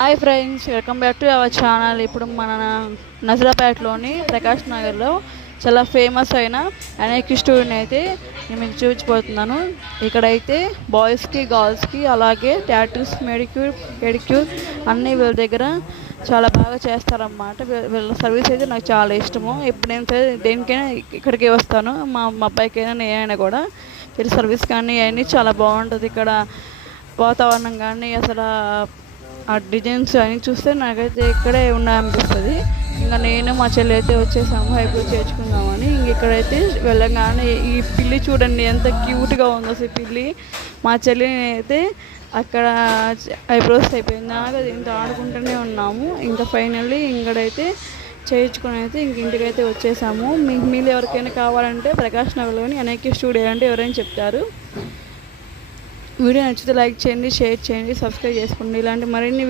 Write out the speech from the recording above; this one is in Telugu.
Hi friends, welcome back to our channel. ఇప్పుడు మన నజరాపేటలోని ప్రకాష్ నగర్లో చాలా ఫేమస్ అయిన అనేక స్టూడియోని అయితే నేను మీకు చూపించబోతున్నాను. ఇక్కడైతే బాయ్స్కి గర్ల్స్కి అలాగే టాటూస్, మెడిక్యూర్, పెడిక్యూర్ అన్నీ వీళ్ళ దగ్గర చాలా బాగా చేస్తారన్నమాట. వీళ్ళ సర్వీస్ అయితే నాకు చాలా ఇష్టము. ఇప్పుడు నేను దేనికైనా ఇక్కడికే వస్తాను. మా అబ్బాయికైనా నేనైనా కూడా వీళ్ళ సర్వీస్ కానీ అవన్నీ చాలా బాగుంటుంది. ఇక్కడ వాతావరణం కానీ అసలు ఆ డిజైన్స్ అన్నీ చూస్తే నాకైతే ఇక్కడే ఉన్నాయనిపిస్తుంది. ఇంకా నేను మా చెల్లి అయితే వచ్చేసాము ఐబ్రో చేర్చుకుందామని. ఇక్కడైతే వెళ్ళగానే ఈ పిల్లి చూడండి ఎంత క్యూట్గా ఉందో. అసలు పిల్లి మా చెల్లిని అయితే అక్కడ ఐబ్రోస్ అయిపోయింది నాగా దీంతో ఆడుకుంటూనే ఉన్నాము. ఇంకా ఫైనల్లీ ఇంకడైతే చేయించుకొని అయితే ఇంటికైతే వచ్చేసాము. మీరు ఎవరికైనా కావాలంటే ప్రకాష్ నగర్లోని అనేక స్టూడియో అంటే ఎవరైనా చెప్తారు. వీడియో నచ్చితే లైక్ చేయండి, షేర్ చేయండి, సబ్స్క్రైబ్ చేసుకోండి. ఇలాంటి మరిన్ని